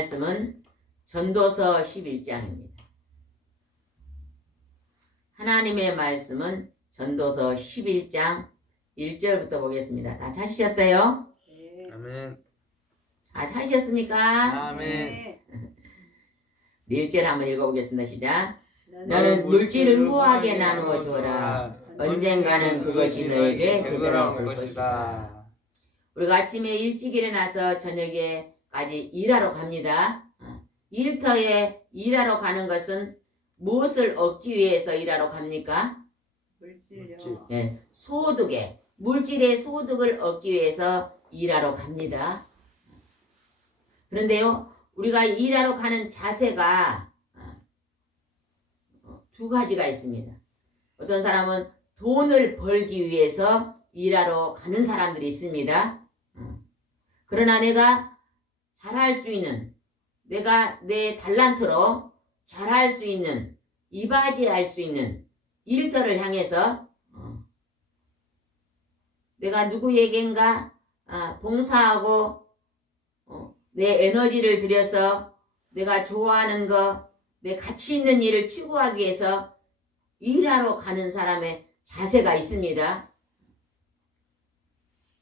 말씀은 전도서 11장입니다. 하나님의 말씀은 전도서 11장 1절부터 보겠습니다. 다 찾으셨어요? 네. 아멘. 다 찾으셨습니까? 아멘. 1절 한번 읽어보겠습니다. 시작. 너는 물질을 후하게 나누어 주어라. 언젠가는 그것이 너에게 되돌아올 것이다. 우리가 아침에 일찍 일어나서 저녁에까지 일하러 갑니다. 일터에 일하러 가는 것은 무엇을 얻기 위해서 일하러 갑니까? 물질요. 네, 소득에, 물질의 소득을 얻기 위해서 일하러 갑니다. 그런데요, 우리가 일하러 가는 자세가 두 가지가 있습니다. 어떤 사람은 돈을 벌기 위해서 일하러 가는 사람들이 있습니다. 그러나 내가 잘할 수 있는, 내가 내 달란트로 잘할 수 있는, 이바지할 수 있는 일터를 향해서 내가 누구에겐가 봉사하고 내 에너지를 들여서 내가 좋아하는 거, 내 가치 있는 일을 추구하기 위해서 일하러 가는 사람의 자세가 있습니다.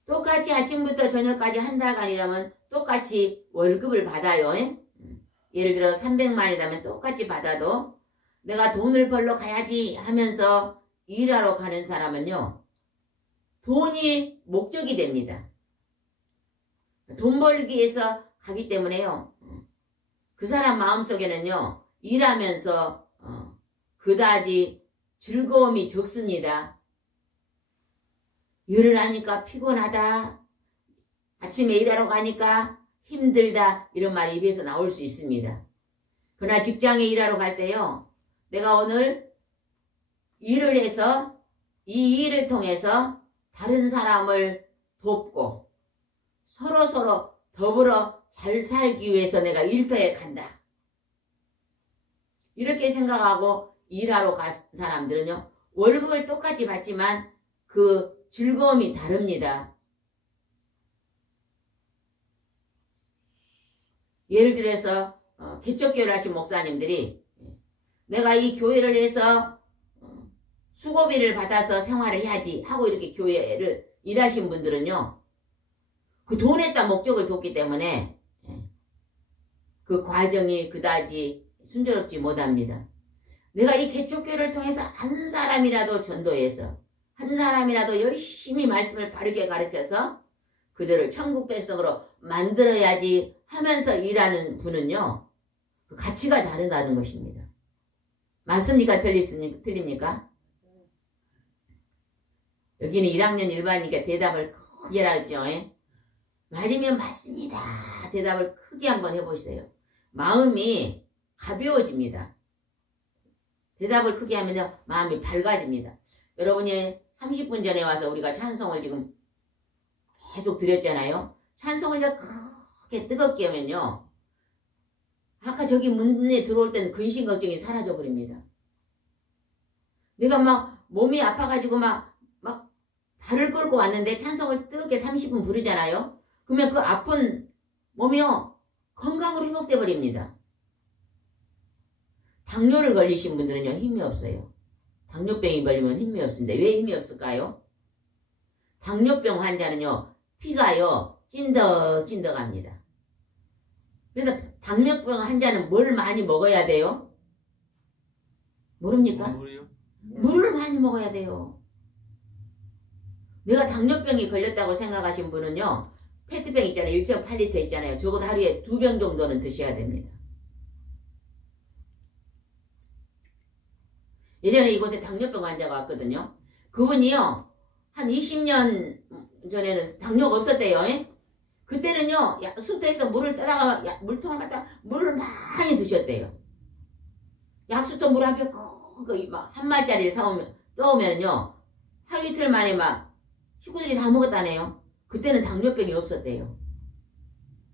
똑같이 아침부터 저녁까지 한 달간이라면 똑같이 월급을 받아요. 예를 들어 300만이라면 똑같이 받아도 내가 돈을 벌러 가야지 하면서 일하러 가는 사람은요, 돈이 목적이 됩니다. 돈 벌기 위해서 가기 때문에요, 그 사람 마음속에는요, 일하면서 그다지 즐거움이 적습니다. 일을 하니까 피곤하다, 아침에 일하러 가니까 힘들다, 이런 말이 입에서 나올 수 있습니다. 그러나 직장에 일하러 갈 때요, 내가 오늘 일을 해서 이 일을 통해서 다른 사람을 돕고 서로 더불어 잘 살기 위해서 내가 일터에 간다, 이렇게 생각하고 일하러 간 사람들은요, 월급을 똑같이 받지만 그 즐거움이 다릅니다. 예를 들어서 개척교회를 하신 목사님들이 내가 이 교회를 해서 수고비를 받아서 생활을 해야지 하고 이렇게 교회를 일하신 분들은요, 그 돈에다 목적을 뒀기 때문에 그 과정이 그다지 순조롭지 못합니다. 내가 이 개척교회를 통해서 한 사람이라도 전도해서 한 사람이라도 열심히 말씀을 바르게 가르쳐서 그들을 천국 백성으로 만들어야지 하면서 일하는 분은요, 그 가치가 다르다는 것입니다. 맞습니까? 틀립니까? 여기는 1학년 일반이니까 대답을 크게 하죠. 맞으면 맞습니다. 대답을 크게 한번 해보세요. 마음이 가벼워집니다. 대답을 크게 하면요, 마음이 밝아집니다. 여러분이 30분 전에 와서 우리가 찬송을 지금 계속 드렸잖아요. 찬송을 크게 뜨겁게 하면요. 아까 저기 문에 들어올 때는 근심 걱정이 사라져 버립니다. 내가 막 몸이 아파가지고 막 발을 끌고 왔는데 찬송을 뜨겁게 30분 부르잖아요. 그러면 그 아픈 몸이요. 건강으로 회복돼 버립니다. 당뇨를 걸리신 분들은요. 힘이 없어요. 당뇨병이 걸리면 힘이 없습니다. 왜 힘이 없을까요? 당뇨병 환자는요. 피가요. 찐덕찐덕합니다. 그래서 당뇨병 환자는 뭘 많이 먹어야 돼요? 모릅니까? 물을 많이 먹어야 돼요. 내가 당뇨병이 걸렸다고 생각하신 분은요. 페트병 있잖아요. 1.8리터 있잖아요. 적어도 하루에 2병 정도는 드셔야 됩니다. 예전에 이곳에 당뇨병 환자가 왔거든요. 그분이요. 한 20년 전에는 당뇨가 없었대요. 그때는요. 약수터에서 물을 떠다가 물통을 갖다가 물을 많이 드셨대요. 약수터 물 한 병 한 말짜리를 떠오면요. 하루 이틀 만에 막 식구들이 다 먹었다네요. 그때는 당뇨병이 없었대요.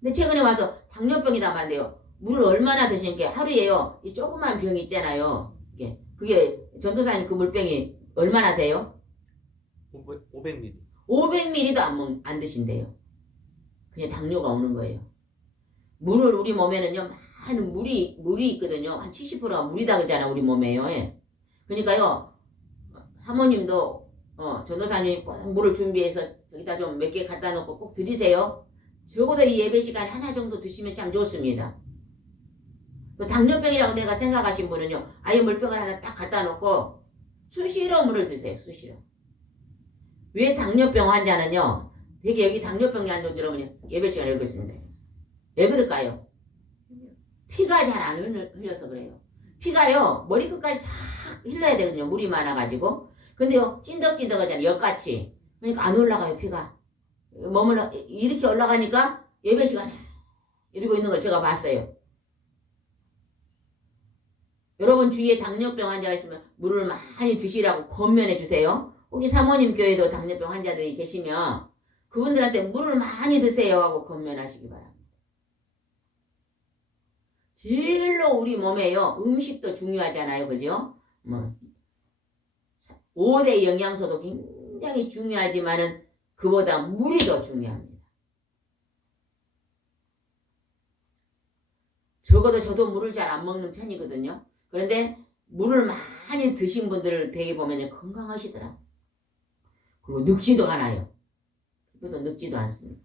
근데 최근에 와서 당뇨병이다 말대요. 물을 얼마나 드시는 게 하루에요. 이 조그만 병이 있잖아요. 그게 전도사님 그 물병이 얼마나 돼요? 500ml. 500ml도 안 드신대요. 그냥 당뇨가 오는 거예요. 물을 우리 몸에는요. 많은 물이 있거든요. 한 70%가 물이다 그러잖아 우리 몸에요. 그러니까요. 사모님도 전도사님이 꼭 물을 준비해서 여기다 좀 몇 개 갖다 놓고 꼭 드리세요. 적어도 이 예배 시간에 하나 정도 드시면 참 좋습니다. 또 당뇨병이라고 내가 생각하신 분은요. 아예 물병을 하나 딱 갖다 놓고 수시로 물을 드세요. 수시로. 왜 당뇨병 환자는요. 되게 여기 당뇨병이 안 좋은 여러분이 예배 시간에 열고 있습니다. 왜 그럴까요? 피가 잘 안 흘려서 그래요. 피가요. 머리끝까지 다 흘러야 되거든요. 물이 많아가지고. 근데요. 찐덕찐덕하잖아요. 역같이. 그러니까 안 올라가요. 피가. 머물러 이렇게 올라가니까 예배 시간에 이러고 있는 걸 제가 봤어요. 여러분 주위에 당뇨병 환자가 있으면 물을 많이 드시라고 권면해 주세요. 혹시 사모님 교회도 당뇨병 환자들이 계시면 그분들한테 물을 많이 드세요 하고 권면하시기 바랍니다. 제일로 우리 몸에요. 음식도 중요하잖아요. 그죠? 5대 영양소도 굉장히 중요하지만은 그보다 물이 더 중요합니다. 적어도 저도 물을 잘 안 먹는 편이거든요. 그런데 물을 많이 드신 분들 되게 보면 건강하시더라고요. 그리고 늙지도 않아요. 피부도 늙지도 않습니다.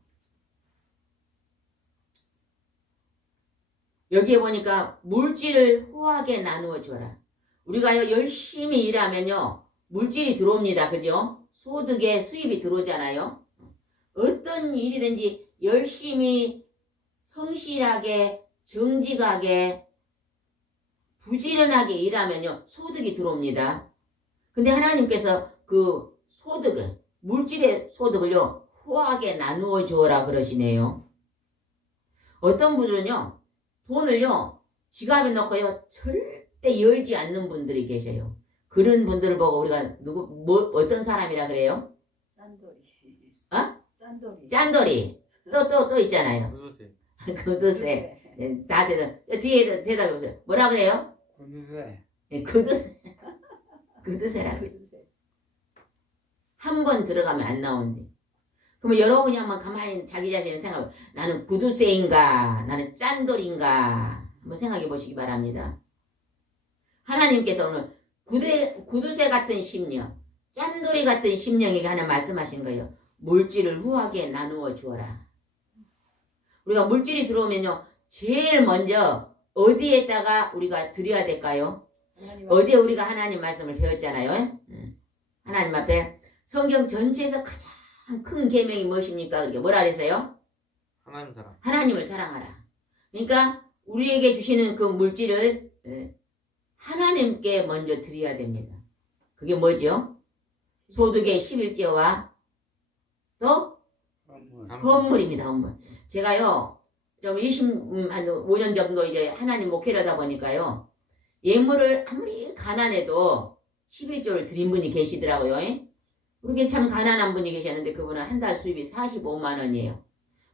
여기에 보니까 물질을 후하게 나누어 줘라. 우리가요 열심히 일하면요 물질이 들어옵니다. 그죠? 소득에 수입이 들어오잖아요. 어떤 일이든지 열심히 성실하게 정직하게 부지런하게 일하면요 소득이 들어옵니다. 근데 하나님께서 그 소득을 물질의 소득을요 후하게 나누어 주어라 그러시네요. 어떤 분들은요 돈을요 지갑에 넣고요 절대 열지 않는 분들이 계셔요. 그런 분들을 보고 우리가 어떤 사람이라 그래요? 짠돌이. 어? 짠돌이. 또 있잖아요. 구두쇠. 다 뒤에 대답해 보세요. 뭐라 그래요? 구두쇠. 구두쇠라 그래요. 한 번 들어가면 안 나온대. 그러면 여러분이 한번 가만히 자기 자신을 생각해. 나는 구두쇠인가? 나는 짠돌인가? 한번 생각해 보시기 바랍니다. 하나님께서 오늘 구두쇠 같은 심령, 짠돌이 같은 심령에게 하나 말씀하신 거예요. 물질을 후하게 나누어 주어라. 우리가 물질이 들어오면요. 제일 먼저 어디에다가 우리가 드려야 될까요? 어제 우리가 하나님 말씀을 배웠잖아요. 하나님 앞에 성경 전체에서 가장 큰 계명이 무엇입니까? 그게 뭐라 그랬어요? 하나님 사랑. 하나님을 사랑하라. 그러니까 우리에게 주시는 그 물질을 하나님께 먼저 드려야 됩니다. 그게 뭐죠? 소득의 11조와 또 헌물입니다. 헌물. 제가요 좀 한 5년 정도 이제 하나님 목회를 하다 보니까요 예물을 아무리 가난해도 11조를 드린 분이 계시더라고요. 그렇게 참 가난한 분이 계셨는데 그분은 한 달 수입이 45만 원이에요.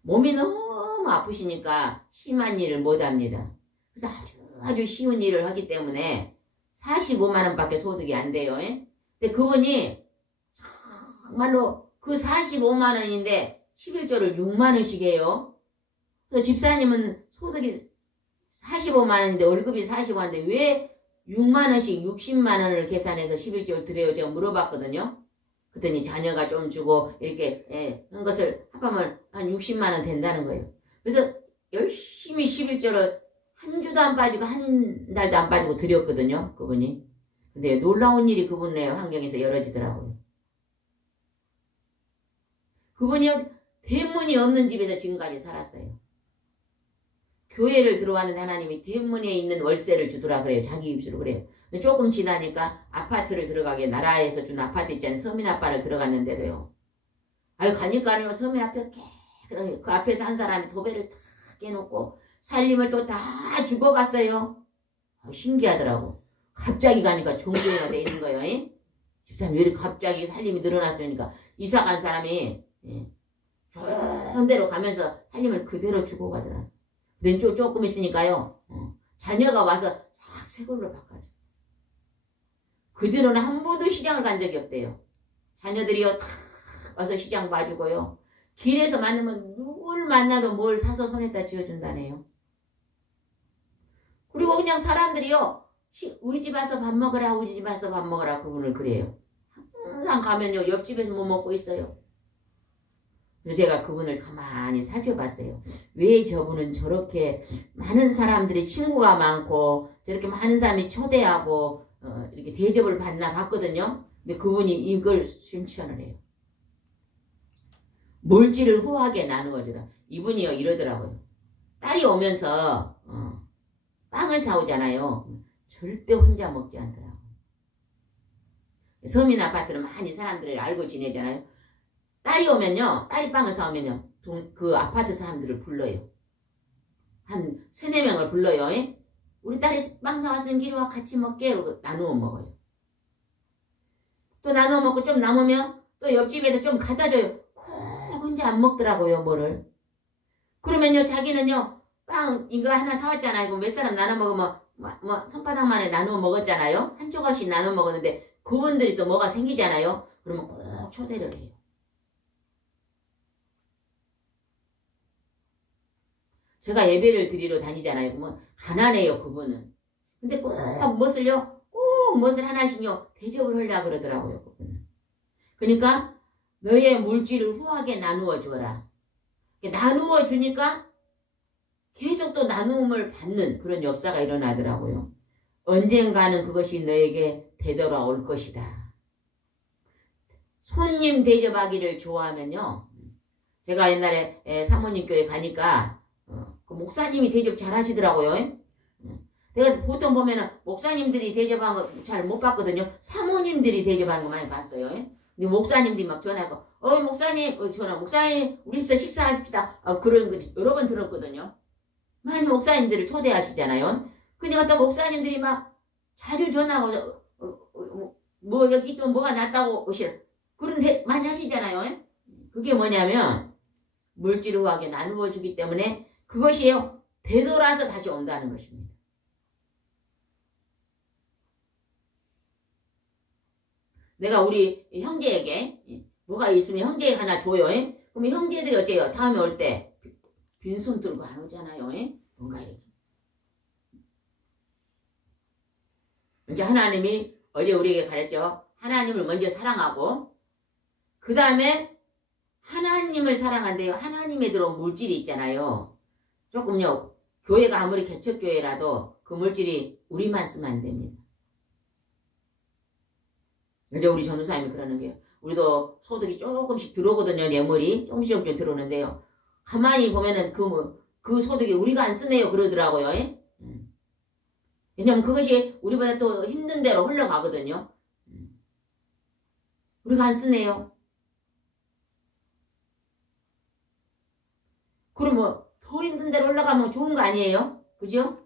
몸이 너무 아프시니까 심한 일을 못합니다. 그래서 아주 쉬운 일을 하기 때문에 45만 원밖에 소득이 안 돼요. 근데 그분이 정말로 그 45만 원인데 11조를 6만 원씩 해요. 그래서 집사님은 소득이 45만 원인데 월급이 45만 원인데 왜 6만 원씩 60만 원을 계산해서 11조를 드려요? 제가 물어봤거든요. 그랬더니 자녀가 좀 주고 이렇게 한 것을 합하면 한 60만 원 된다는 거예요. 그래서 열심히 11조를 한 주도 안 빠지고 한 달도 안 빠지고 드렸거든요. 그분이. 근데 놀라운 일이 그분의 환경에서 열어지더라고요. 그분이 대문이 없는 집에서 지금까지 살았어요. 교회를 들어왔는데 하나님이 대문에 있는 월세를 주더라 그래요. 자기 입술로 그래요. 근데 조금 지나니까 아파트를 들어가게 나라에서 준 아파트 있잖아요. 서민 아파를 들어갔는데도요. 아유 가니까요. 서민 앞에 깨끗하게 그 앞에서 한 사람이 도배를 다 깨놓고 살림을 또 다 죽어갔어요. 신기하더라고. 갑자기 가니까 정교회가 돼 있는 거예요. 집사님 왜 이렇게 갑자기 살림이 늘어났으니까 이사 간 사람이 좋은 데로 가면서 살림을 그대로 주고 가더라. 근데 조금 있으니까요. 자녀가 와서 싹 새 걸로 바꿔줘. 그 뒤로는 한 번도 시장을 간 적이 없대요. 자녀들이요 다 와서 시장 봐주고요. 길에서 만나면 누굴 만나도 뭘 사서 손에다 쥐어준다네요. 그리고 그냥 사람들이요. 우리 집 와서 밥 먹으라 우리 집 와서 밥 먹으라 그분을 그래요. 항상 가면요 옆집에서 뭐 먹고 있어요. 그래서 제가 그분을 가만히 살펴봤어요. 왜 저분은 저렇게 많은 사람들이 친구가 많고 저렇게 많은 사람이 초대하고 이렇게 대접을 받나 봤거든요. 근데 그분이 이걸 실천을 해요. 물질을 후하게 나누어주라. 이분이요 이러더라고요. 딸이 오면서 빵을 사오잖아요. 절대 혼자 먹지 않더라고요. 서민 아파트는 많이 사람들을 알고 지내잖아요. 딸이 오면요. 딸이 빵을 사오면요. 그 아파트 사람들을 불러요. 한 3-4명을 불러요. 우리 딸이 빵 사왔으니 이리 와 같이 먹게. 그러고 나누어 먹어요. 또 나누어 먹고 좀 남으면 또 옆집에도 좀 갖다 줘요. 혼자 안 먹더라고요. 뭐를. 그러면요. 자기는요. 빵 이거 하나 사왔잖아요. 그럼 몇 사람 나눠 먹으면 손바닥 만에 나누어 먹었잖아요. 한 조각씩 나눠 먹었는데 그분들이 또 뭐가 생기잖아요. 그러면 꼭 초대를 해요. 제가 예배를 드리러 다니잖아요. 그러면 가난해요. 그분은. 근데 꼭 무엇을요? 꼭 무엇을 하나씩요. 대접을 하려고 그러더라고요. 그분은. 그러니까 너의 물질을 후하게 나누어 주어라. 나누어 주니까 계속 또 나눔을 받는 그런 역사가 일어나더라고요. 언젠가는 그것이 너에게 되돌아올 것이다. 손님 대접하기를 좋아하면요. 제가 옛날에 사모님 교회 가니까 그 목사님이 대접 잘 하시더라고요. 내가 보통 보면은 목사님들이 대접하는 거 잘 못 봤거든요. 사모님들이 대접하는 거 많이 봤어요. 근데 목사님들이 막 전화하고 목사님 목사님 우리 집에서 식사하십시다. 그런 거 여러 번 들었거든요. 많이 목사님들을 초대하시잖아요. 그러니까 또 목사님들이 막 자주 전화하고 뭐 여기 또 뭐가 났다고 오실 그런 데 많이 하시잖아요. 그게 뭐냐면 물질 후하게 나누어 주기 때문에 그것이요 되돌아서 다시 온다는 것입니다. 내가 우리 형제에게 뭐가 있으면 형제에게 하나 줘요. 그럼 형제들이 어째요? 다음에 올 때 빈손 들고 안 오잖아요. 뭔가 이렇게. 이제 하나님이 어제 우리에게 가르쳤죠. 하나님을 먼저 사랑하고 그 다음에 하나님을 사랑한대요. 하나님에 들어온 물질이 있잖아요. 조금요. 교회가 아무리 개척교회라도 그 물질이 우리만 쓰면 안 됩니다. 이제 우리 전도사님이 그러는 게요. 우리도 소득이 조금씩 들어오거든요. 뇌물이 조금씩 들어오는데요. 가만히 보면은 그 소득이 우리가 안 쓰네요. 그러더라고요. 왜냐면 그것이 우리보다 또 힘든 대로 흘러가거든요. 우리가 안 쓰네요. 그럼 뭐 더 힘든 대로 올라가면 좋은 거 아니에요? 그죠?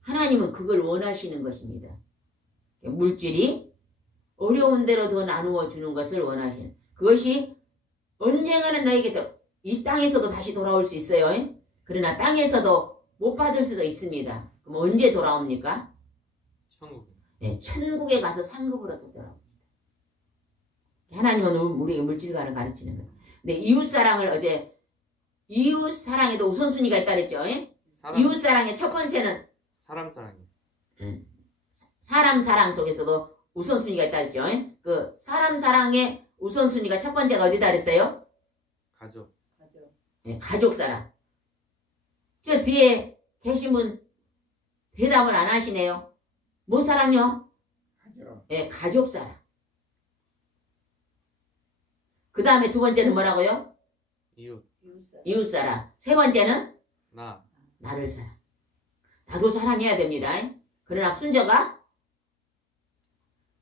하나님은 그걸 원하시는 것입니다. 물질이 어려운 대로 더 나누어 주는 것을 원하시는 그것이 언젠가는 너에게 이 땅에서도 다시 돌아올 수 있어요. 그러나 땅에서도 못 받을 수도 있습니다. 그럼 언제 돌아옵니까? 천국에. 네, 천국에 가서 상급으로 돌아옵니다. 하나님은 우리에게 물질관을 가르치는 거예요. 근데 이웃사랑을 어제 이웃사랑에도 우선순위가 있다 그랬죠. 이웃사랑의 첫 번째는 사람 사랑이. 사람 사랑 속에서도 우선순위가 있다 그랬죠. 그 사람 사랑의 우선순위가 첫 번째가 어디다 그랬어요? 가족. 네, 가족 사랑. 저 뒤에 계신 분 대답을 안 하시네요. 뭔 사랑요? 가족. 네, 가족 사랑. 그 다음에 두 번째는 뭐라고요? 이웃. 이웃 사랑. 세 번째는 나. 나를 사랑. 나도 사랑해야 됩니다. 그러나 순서가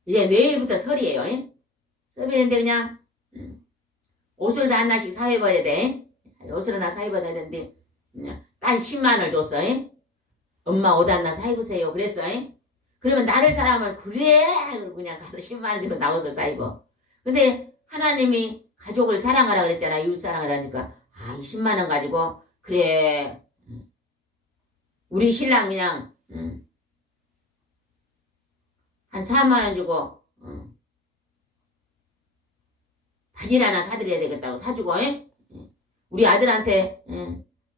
이제 내일부터 설이에요. 설인데 그냥 옷을 다 하나씩 사 입어야 돼. 옷을 하나 사 입어야 되는데 딸 10만 원을 줬어. 엄마 옷 하나 사 입으세요. 그랬어. 그러면 나를 사랑하면 그래 그냥 가서 10만 원 주고 나 옷을 사 입어. 근데 하나님이 가족을 사랑하라 그랬잖아. 이웃 사랑을 하니까 아 20만 원 가지고 그래 우리 신랑 그냥 한 4만 원 주고 바질 하나 사드려야 되겠다고 사주고 우리 아들한테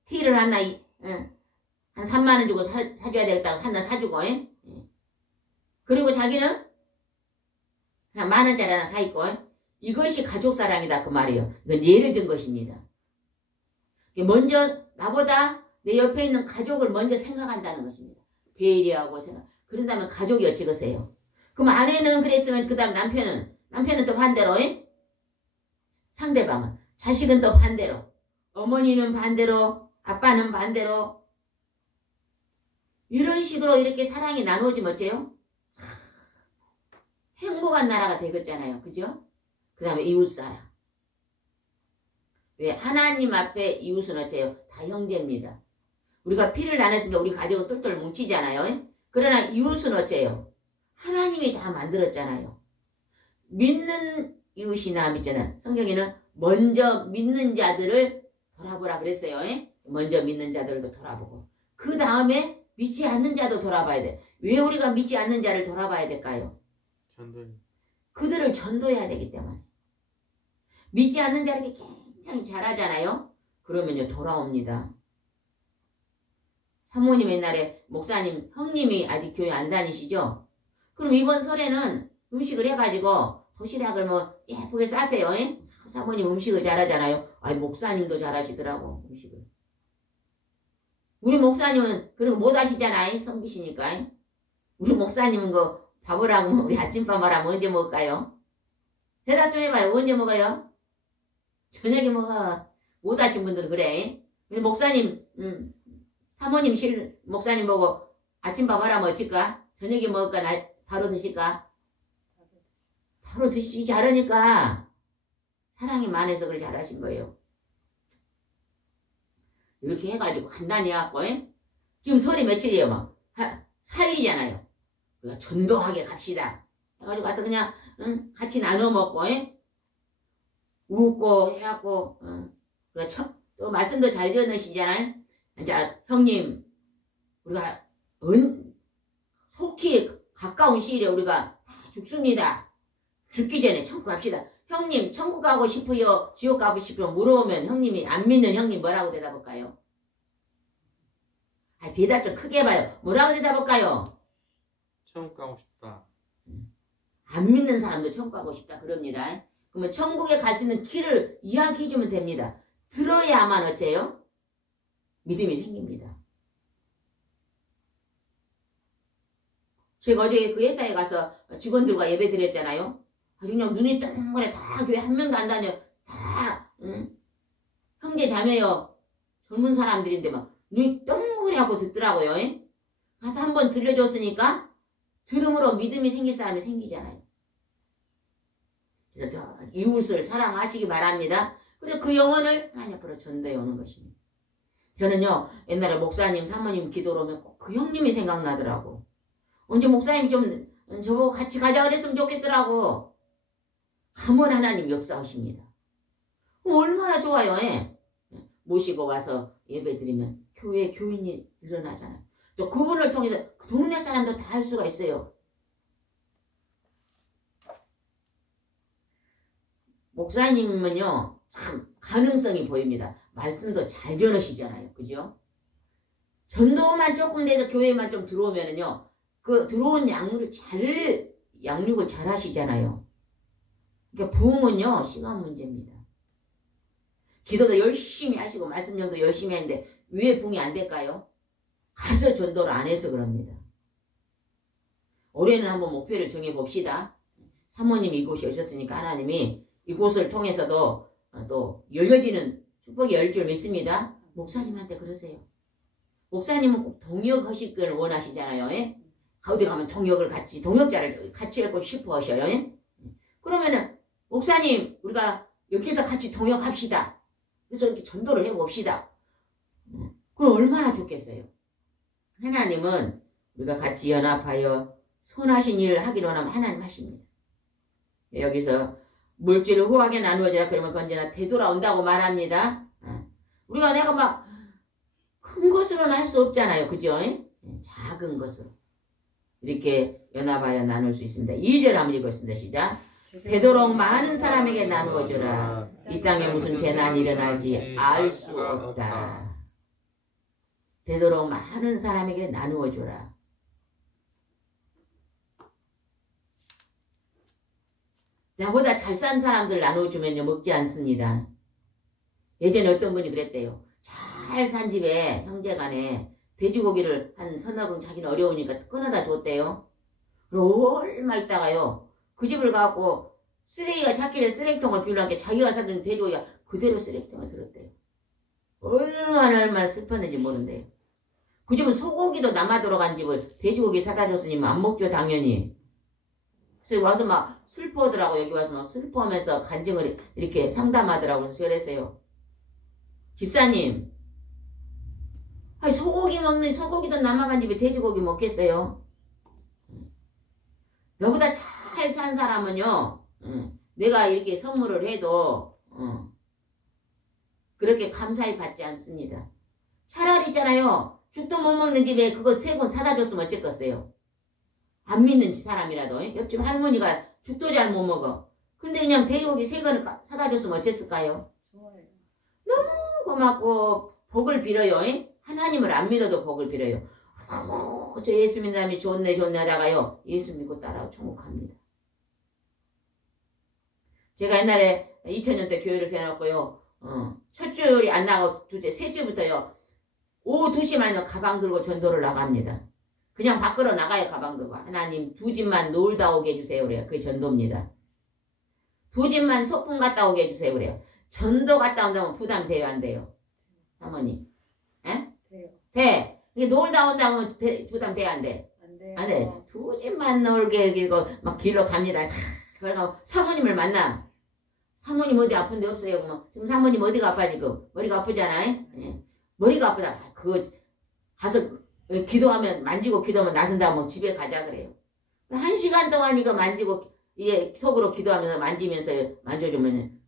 티를 하나 한 3만 원 주고 사줘야 되겠다고 하나 사주고 그리고 자기는 그냥 10,000원짜리 하나 사 입고 이것이 가족 사랑이다 그 말이에요. 이건 예를 든 것입니다. 먼저 나보다 내 옆에 있는 가족을 먼저 생각한다는 것입니다. 배려하고 생각. 그런다면 가족이 어찌겠어요? 그럼 아내는 그랬으면 그 다음 남편은 또 반대로 상대방은 자식은 또 반대로 어머니는 반대로 아빠는 반대로 이런 식으로 이렇게 사랑이 나누어지면 어째요? 행복한 나라가 되겠잖아요. 그죠? 그 다음에 이웃사랑. 왜? 하나님 앞에 이웃은 어째요? 다 형제입니다. 우리가 피를 나눴으니까 우리 가족은 똘똘 뭉치잖아요. 그러나 이웃은 어째요? 하나님이 다 만들었잖아요. 믿는 이웃이나 믿잖아요. 성경에는 먼저 믿는 자들을 돌아보라 그랬어요. 먼저 믿는 자들도 돌아보고 그 다음에 믿지 않는 자도 돌아봐야 돼. 왜 우리가 믿지 않는 자를 돌아봐야 될까요? 전도. 그들을 전도해야 되기 때문에. 믿지 않는 자에게 굉장히 잘하잖아요. 그러면요 돌아옵니다. 사모님 옛날에 목사님 형님이 아직 교회 안 다니시죠? 그럼 이번 설에는 음식을 해가지고 도시락을 뭐 예쁘게 싸세요. 사모님 음식을 잘하잖아요. 아이 목사님도 잘하시더라고 음식을. 우리 목사님은 그런 거 못 하시잖아요. 선비시니까. 우리 목사님은 그 밥을 하고 우리 아침밥을 하면 언제 먹을까요? 대답 좀 해봐요. 언제 먹어요? 저녁에 먹어. 못 하신 분들은 그래. 근데 목사님 사모님 목사님 보고 아침밥 하라면 어쩔까? 저녁에 먹을까? 바로 드실까? 바로 드시지 잘하니까 사랑이 많아서 그렇게 잘하신 거예요. 이렇게 해가지고 간단히 해갖고 지금 설이 며칠이에요? 막 4일이잖아요. 우리가 전도하게 갑시다. 해가지고 가서 그냥 같이 나눠 먹고 웃고 해갖고 또 말씀도 잘 전하시잖아요. 자 형님 우리가 속히 가까운 시일에 우리가 다 죽습니다. 죽기 전에 천국 갑시다. 형님 천국 가고 싶어요? 지옥 가고 싶어요? 물어보면 형님이 안 믿는 형님 뭐라고 대답할까요? 아, 대답 좀 크게 해봐요. 뭐라고 대답할까요? 천국 가고 싶다. 안 믿는 사람도 천국 가고 싶다 그럽니다. 그러면 천국에 갈 수 있는 길을 이야기해주면 됩니다. 들어야만 어째요? 믿음이 생깁니다. 제가 어제 그 회사에 가서 직원들과 예배 드렸잖아요. 아주 그냥 눈이 동그래. 다 교회 한 명도 안 다녀. 다 형제 자매요. 젊은 사람들인데 막 눈이 동그래 하고 듣더라고요. 가서 한번 들려줬으니까 들음으로 믿음이 생길 사람이 생기잖아요. 그래서 이웃을 사랑하시기 바랍니다. 그래서 그 영혼을 하나님 앞으로 전도해 오는 것입니다. 저는요 옛날에 목사님 사모님 기도로 오면 꼭 그 형님이 생각나더라고. 언제 목사님 좀 저보고 같이 가자 그랬으면 좋겠더라고. 가면 하나님 역사하십니다. 얼마나 좋아요. 모시고 와서 예배 드리면 교회 교인이 늘어나잖아요. 또 그분을 통해서 동네 사람도 다 할 수가 있어요. 목사님은요, 참 가능성이 보입니다. 말씀도 잘 전하시잖아요. 그죠? 전도만 조금 돼서 교회만 좀 들어오면은요, 그 들어온 양육을 잘 하시잖아요. 그러니까 부흥은요, 시간 문제입니다. 기도도 열심히 하시고 말씀정도 열심히 하는데 왜 부흥이 안 될까요? 가서 전도를 안 해서 그럽니다. 올해는 한번 목표를 정해봅시다. 사모님이 이곳에 오셨으니까 하나님이 이곳을 통해서도 또 열려지는 축복이 열 줄 믿습니다. 목사님한테 그러세요. 목사님은 꼭 동역하실 걸 원하시잖아요. 예? 어디 가면 동역자를 같이 하고 싶어 하셔요. 예? 그러면은 목사님 우리가 여기서 같이 동역합시다. 그래서 이렇게 전도를 해봅시다. 그럼 얼마나 좋겠어요. 하나님은 우리가 같이 연합하여 선하신 일을 하기로 하면 하나님 하십니다. 여기서 물질을 후하게 나누어져야 그러면 언제나 되돌아온다고 말합니다. 우리가 내가 막 큰 것으로는 할 수 없잖아요. 그죠? 작은 것으로 이렇게 연합하여 나눌 수 있습니다. 2절 한번 읽었습니다. 시작. 되도록 많은 사람에게 나누어주라. 이 땅에 무슨 재난이 일어날지 알 수 없다. 되도록 많은 사람에게 나누어주라. 나보다 잘 산 사람들 나눠주면요 먹지 않습니다. 예전에 어떤 분이 그랬대요. 잘 산 집에 형제간에 돼지고기를 한 서너 근 자기는 어려우니까 끊어다 줬대요. 그리고 얼마 있다가요 그 집을 가고 쓰레기가 찾길래 쓰레기통을 비우려니까 자기가 사둔 돼지고기가 그대로 쓰레기통에 들었대요. 얼마나 슬펐는지 모른대요. 그 집은 소고기도 남아 돌아간 집을 돼지고기 사다 줬으니 안 먹죠 당연히. 그래서 와서 막 슬퍼하더라고. 여기 와서 막 슬퍼하면서 간증을 이렇게 상담하더라고. 그래서 그랬어요. 집사님, 아니 소고기도 남아간 집에 돼지고기 먹겠어요? 너보다 잘 산 사람은요, 내가 이렇게 선물을 해도 그렇게 감사히 받지 않습니다. 차라리 있잖아요. 죽도 못 먹는 집에 그거 3권 사다 줬으면 어쨌겠어요? 안 믿는 사람이라도 옆집 할머니가 죽도 잘 못 먹어. 근데 그냥 돼지고기 3권을 사다 줬으면 어쨌을까요? 너무 고맙고 복을 빌어요. 하나님을 안 믿어도 복을 빌어요. 저 예수 믿는 사람이 좋네 하다가요 예수 믿고 따라오 천국 갑니다. 제가 옛날에 2000년대 교회를 세워놨고요. 첫 줄이 안 나가고 세 줄부터요. 오후 2시만 가방 들고 전도를 나갑니다. 그냥 밖으로 나가요. 가방 들고. 하나님 2집만 놀다 오게 해주세요. 그래요. 그게 전도입니다. 2집만 소풍 갔다 오게 해주세요. 그래요. 전도 갔다 온다면 부담 돼요? 안 돼요? 사모님. 에? 돼요. 돼. 이게 놀다 온다면 부담 돼요? 안 돼? 안 돼요. 안 돼. 2집만 놀게 길고 막 길러 갑니다. 그러고 사모님을 만나. 사모님 어디 아픈데 없어요? 그러면 지금 사모님 어디가 아파 지금? 머리가 아프잖아. 예. 머리가 아프다. 그거 가서 기도하면 만지고 기도하면 나선다 뭐 집에 가자 그래요. 1시간 동안 이거 만지고 이게 속으로 기도하면서 만지면서 만져주면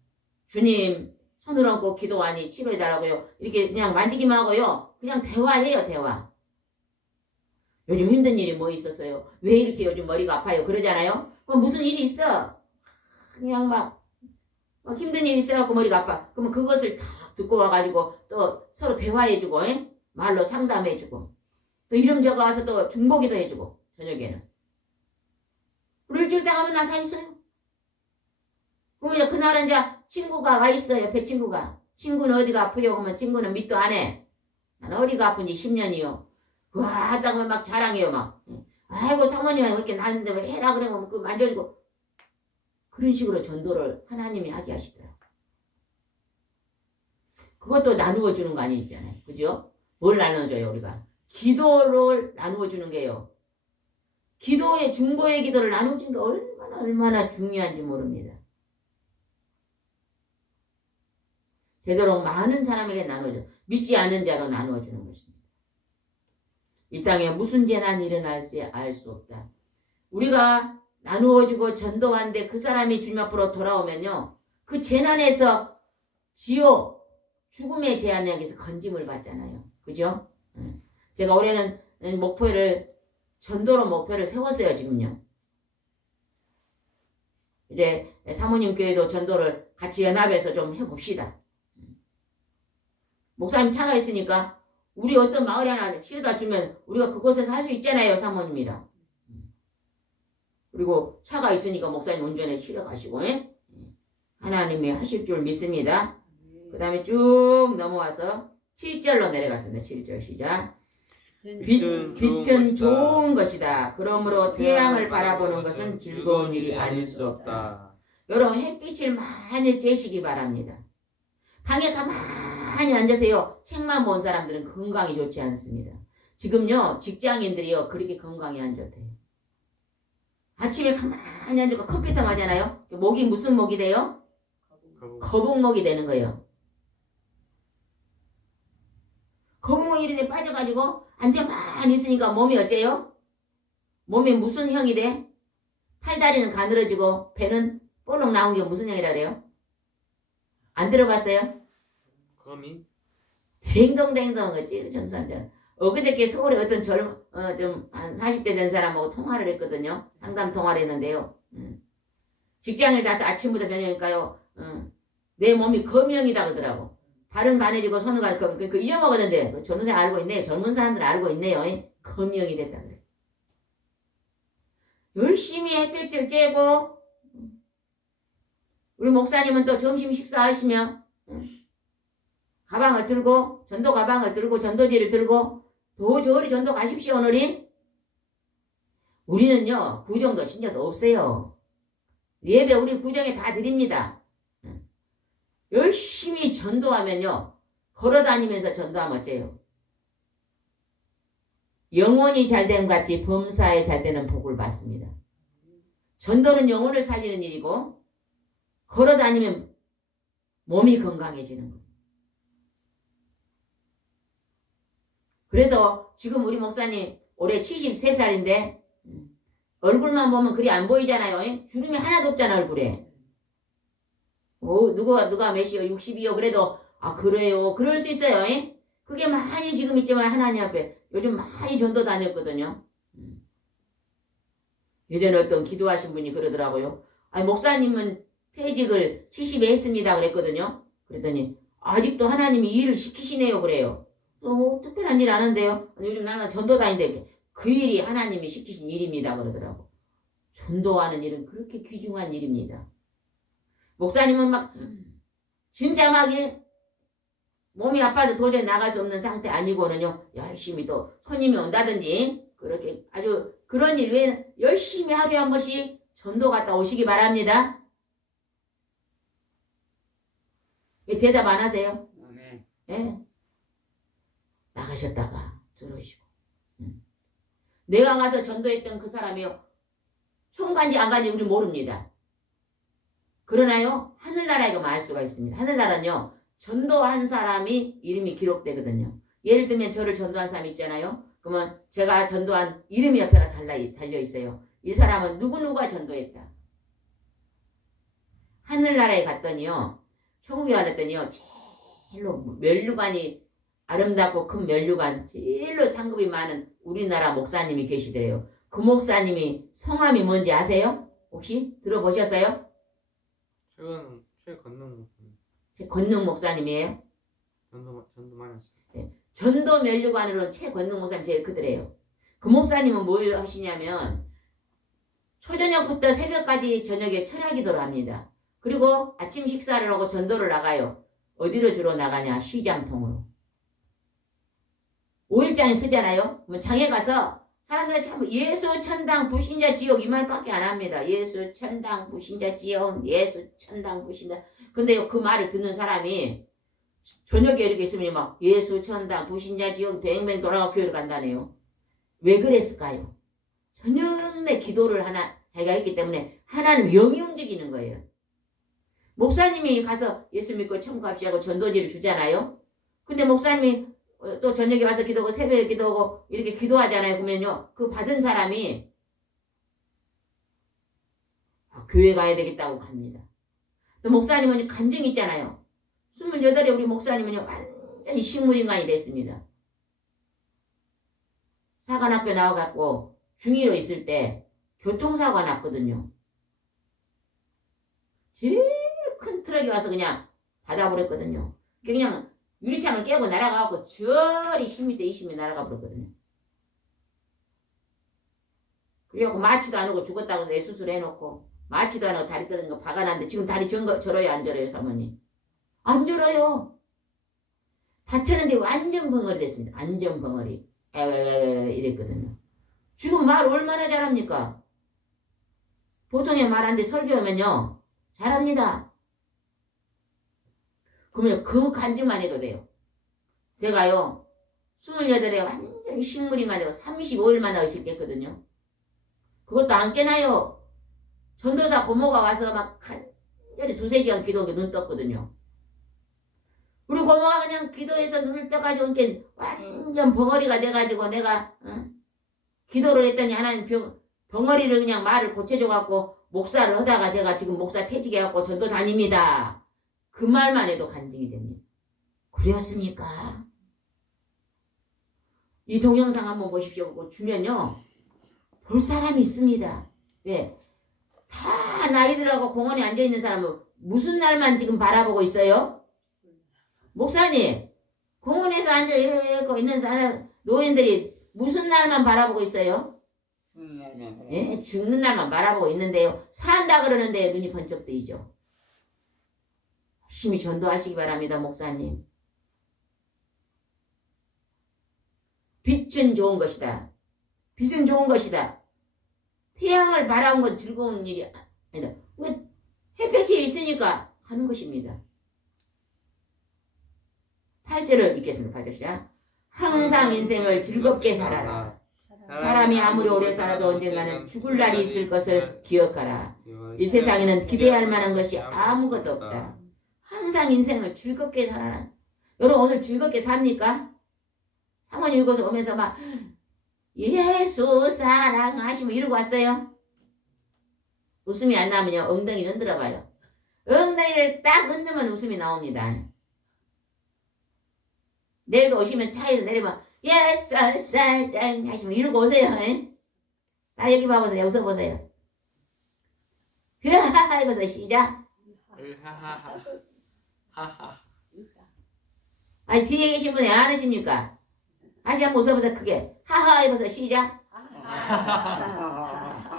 주님 손을 얹고 기도하니 치료해달라고요. 이렇게 그냥 만지기만 하고요. 그냥 대화해요. 대화. 요즘 힘든 일이 뭐 있었어요? 왜 이렇게 요즘 머리가 아파요? 그러잖아요. 그럼 무슨 일이 있어? 그냥 막 힘든 일이 있어갖고 머리가 아파. 그러면 그것을 다 듣고 와가지고 또 서로 대화해주고 말로 상담해주고 또 이름 적어와서 또 중보기도 해주고 저녁에는 일주일 당하면 나사 있어요. 그러면 이제 그날은 이제 친구가 와 있어. 옆에 친구는 어디가 아프요? 그러면 친구는 밑도 안 해. 난 어디가 아픈지 10년이요. 와 하다가 막 자랑해요. 막 아이고 사모님이 이렇게 나는데 왜 해라 그러면 그 만져주고 그런 식으로 전도를 하나님이 하게 하시더라고요. 그것도 나누어 주는 거 아니잖아요. 그죠? 뭘 나눠줘요 우리가? 기도를 나누어 주는 게요. 기도의 중보의 기도를 나누어 주는 게 얼마나 중요한지 모릅니다. 되도록 많은 사람에게 나누어줘. 믿지 않는 자도 나누어 주는 것입니다. 이 땅에 무슨 재난이 일어날지 알 수 없다. 우리가 나누어주고 전도하는데 그 사람이 주님 앞으로 돌아오면요. 그 재난에서 지옥, 죽음의 제한력에서 건짐을 받잖아요. 그죠? 제가 올해는 전도로 목표를 세웠어요, 지금요. 이제 사모님 교회도 전도를 같이 연합해서 좀 해봅시다. 목사님 차가 있으니까 우리 어떤 마을에 하나 실어다 주면 우리가 그곳에서 할 수 있잖아요, 사모님이랑. 그리고 차가 있으니까 목사님 운전에 실어 가시고, 하나님이 하실 줄 믿습니다. 그 다음에 쭉 넘어와서 7절로 내려갔습니다. 7절 시작. 빛은 좋은 것이다. 그러므로 태양을 바라보는 것은 즐거운 일이 아닐 수 없다. 여러분, 햇빛을 많이 쬐시기 바랍니다. 방에 가만히 앉으세요. 책만 본 사람들은 건강이 좋지 않습니다. 지금요, 직장인들이요, 그렇게 건강이 안 좋대요. 아침에 가만히 앉고 컴퓨터 하잖아요. 목이 무슨 목이 돼요? 거북목이 되는 거예요. 거북목이 이런데 빠져가지고 앉아만 있으니까 몸이 어째요? 몸이 무슨 형이 돼? 팔다리는 가늘어지고 배는 볼록 나온 게 무슨 형이라 그래요? 안 들어봤어요? 거미? 댕동댕동 그치? 전사람들. 엊그저께 서울에 어떤 좀 한 40대 된 사람하고 통화를 했거든요. 상담 통화를 했는데요. 직장을 가서 아침부터 저녁일까요? 내 몸이 거미형이다 그러더라고. 발은 가늘어지고 손은 가늘고 그 잊어먹었는데 전문사 알고 있네. 젊은 사람들 알고 있네요. 거미형이 됐다 그래. 열심히 햇빛을 쬐고 우리 목사님은 또 점심 식사하시며 가방을 들고 전도 가방을 들고 전도지를 들고 도저히 전도 가십시오 오늘이. 우리는요 구정도 신녀도 없어요. 예배 우리 구정에 다 드립니다. 열심히 전도하면요 걸어다니면서 전도하면 어째요? 영혼이 잘됨 같이 범사에 잘되는 복을 받습니다. 전도는 영혼을 살리는 일이고 걸어다니면 몸이 건강해지는 거예요. 그래서 지금 우리 목사님 올해 73살인데 얼굴만 보면 그리 안 보이잖아요. 주름이 하나도 없잖아 얼굴에. 누가 몇이요? 60이요? 그래도 그래요. 그럴 수 있어요. 그게 많이 지금 있지만 하나님 앞에 요즘 많이 전도 다녔거든요. 예전에 어떤 기도하신 분이 그러더라고요. 목사님은 퇴직을 70에 했습니다 그랬거든요. 그랬더니 아직도 하나님이 일을 시키시네요 그래요. 특별한 일 안 하는데요. 요즘 나는 전도 다니는데 그 일이 하나님이 시키신 일입니다 그러더라고. 전도하는 일은 그렇게 귀중한 일입니다. 목사님은 진짜 몸이 아파서 도저히 나갈 수 없는 상태 아니고는요 열심히 또 손님이 온다든지 그렇게 아주 그런 일 외에는 열심히 하루에 한 번씩 전도 갔다 오시기 바랍니다. 대답 안 하세요? 네. 예. 나가셨다가 들어오시고 내가 가서 전도했던 그 사람이요 총 간지 안 간지 우리 모릅니다. 그러나요 하늘나라에 알 수가 있습니다. 하늘나라는요 전도한 사람이 이름이 기록되거든요. 예를 들면 저를 전도한 사람 있잖아요. 그러면 제가 전도한 이름이 옆에가 달려 있어요. 이 사람은 누구누가 전도했다. 하늘나라에 갔더니요 천국에 갔더니요 제일로 면류관이 아름답고 큰 면류관 제일로 상급이 많은 우리나라 목사님이 계시더래요. 그 목사님이 성함이 뭔지 아세요? 혹시 들어보셨어요? 최건능 목사님. 건능 목사님이에요? 전도 많이 했어요. 네. 전도 면류관으로는 최건능 목사님 제일 크더래요. 그 목사님은 뭘 하시냐면 초저녁부터 새벽까지 저녁에 철야기도를 합니다. 그리고 아침 식사를 하고 전도를 나가요. 어디로 주로 나가냐? 시장통으로. 5일장에 쓰잖아요. 그럼 장에 가서 사람들 참 예수 천당 불신자 지옥 이 말밖에 안 합니다. 예수 천당 불신자 지옥 예수 천당 불신자. 근데 그 말을 듣는 사람이 저녁에 이렇게 있으면 막 예수 천당 불신자 지옥 뱅뱅 돌아가 교회를 간다네요. 왜 그랬을까요? 저녁 내 기도를 자기가 했기 때문에 하나님 영이 움직이는 거예요. 목사님이 가서 예수 믿고 천국 갑시하고 전도지를 주잖아요. 근데 목사님이 또 저녁에 와서 기도하고 새벽에 기도하고 이렇게 기도하잖아요. 그러면요 그 받은 사람이 교회 가야 되겠다고 갑니다. 또 목사님은 간증 있잖아요. 28에 우리 목사님은요 완전히 식물인간이 됐습니다. 사관학교 나와갖고 중2로 있을 때 교통사고가 났거든요. 제일 큰 트럭이 와서 그냥 받아버렸거든요. 그냥 유리창을 깨고 날아가고 저리 10m, 20m 날아가 버렸거든요. 그래갖고 마취도 안 하고 죽었다고 내 수술해놓고 마취도 안 하고 다리 떠는 거 박아놨는데 지금 다리 절어요 안 절어요 사모님? 안 절어요. 다쳤는데 완전 벙어리 됐습니다. 완전 벙어리. 이랬거든요. 지금 말 얼마나 잘합니까? 보통의 말 안 돼 설교하면요 잘합니다. 그러면 그 간증만 해도 돼요. 제가요 28에 완전 식물인간 되고 35일 만나 의식했거든요. 그것도 안 깨나요. 전도사 고모가 와서 막 완전히 2-3시간 기도한 게 눈 떴거든요. 우리 고모가 그냥 기도해서 눈을 떠가지고 완전 벙어리가 돼가지고 내가 기도를 했더니 하나님 벙어리를 그냥 말을 고쳐줘갖고 목사를 하다가 제가 지금 목사 퇴직해갖고 전도 다닙니다. 그 말만 해도 간증이 됩니다. 그랬습니까? 이 동영상 한번 보십시오. 주면요 볼 사람이 있습니다. 왜? 다 나이들하고 공원에 앉아있는 사람은 무슨 날만 지금 바라보고 있어요? 목사님 공원에서 앉아있고 있는 사람 노인들이 무슨 날만 바라보고 있어요? 예? 죽는 날만 바라보고 있는데요. 산다 그러는데 눈이 번쩍 뜨이죠. 열심히 전도하시기 바랍니다. 목사님. 빛은 좋은 것이다. 빛은 좋은 것이다. 태양을 바라본 건 즐거운 일이 아니다. 왜 햇볕이 있으니까 하는 것입니다. 8절을 읽겠습니다. 8절 시작. 항상 인생을 즐겁게 살아라. 사람이 아무리 오래 살아도 언젠가는 죽을 날이 있을 것을 기억하라. 이 세상에는 기대할 만한 것이 아무것도 없다. 항상 인생을 즐겁게 살아라. 여러분 오늘 즐겁게 삽니까? 사모님 읽어서 오면서 막 예수 사랑하시고 이러고 왔어요. 웃음이 안 나면요 엉덩이를 흔들어 봐요. 엉덩이를 딱 흔들면 웃음이 나옵니다. 내일도 오시면 차에서 내리면 예수 사랑하시고 이러고 오세요. 나 여기 봐보세요. 웃어보세요. 그래 하하 해보세요. 시작. 하하. 아니 뒤에 계신 분이 안 하십니까? 다시 한번 웃어보세요. 크게. 하하 해보세요. 시작.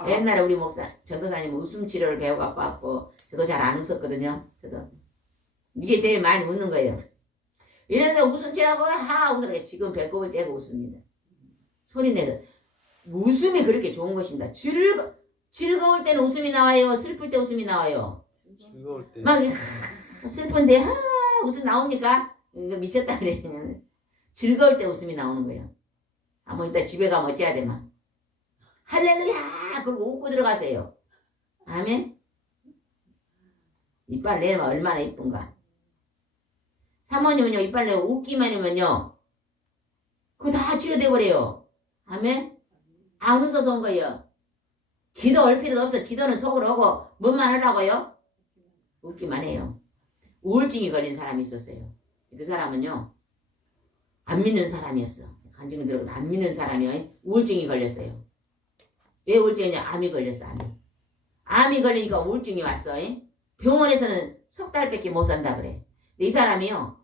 옛날에 우리 목사 전도사님 웃음 치료를 배워갖고 왔고 저도 잘 안 웃었거든요. 저도 이게 제일 많이 웃는 거예요. 이래서 웃음 치라고 하 웃으라. 지금 배꼽을 째고 웃습니다. 소리내서. 웃음이 그렇게 좋은 것입니다. 즐거울 때는 웃음이 나와요. 슬플 때 웃음이 나와요. 즐거울 때. 막 슬픈데 웃음 나옵니까? 이거 미쳤다 그래. 즐거울 때 웃음이 나오는 거예요. 한번 이따 집에 가면 어찌해야 되나. 할렐루야! 그러고 웃고 들어가세요. 아멘? 이빨 내면 얼마나 이쁜가. 사모님은요 이빨 내고 웃기만 하면요 그거 다 치료돼 버려요. 아멘? 안 웃어서 온 거예요. 기도 올 필요도 없어. 기도는 속으로 오고 뭔만 하라고요? 웃기만 해요. 우울증이 걸린 사람이 있었어요. 그 사람은요 안 믿는 사람이었어. 간증이 들어도 안 믿는 사람이 우울증이 걸렸어요. 왜 우울증이냐? 암이 걸렸어. 암이 걸리니까 우울증이 왔어. 병원에서는 석 달밖에 못 산다 그래. 근데 이 사람이요